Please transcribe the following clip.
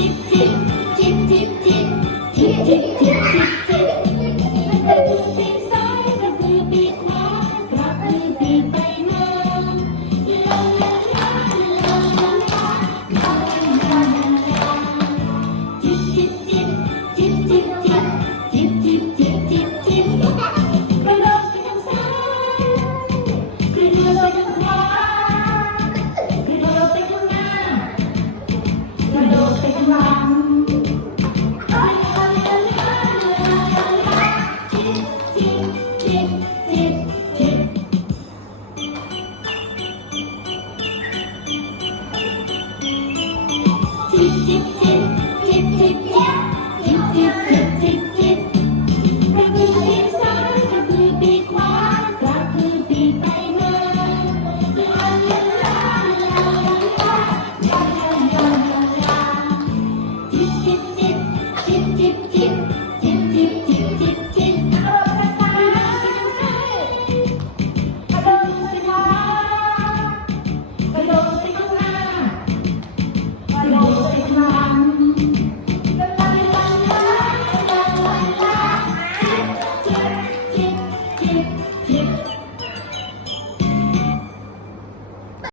จิบจิบจิบจิบจิบจิบจิบจิบจิบจิบมืบ จิบจิบจิบจิบจิบจิบจิบจิบจิบจิบจิบจิบจิบกระพือปีกซ้ายกระพือปีกขวากระพือปีกไปมาลาลาลาลาลาลาลาลาลาจิบจิบจิบจิบจิบจิบ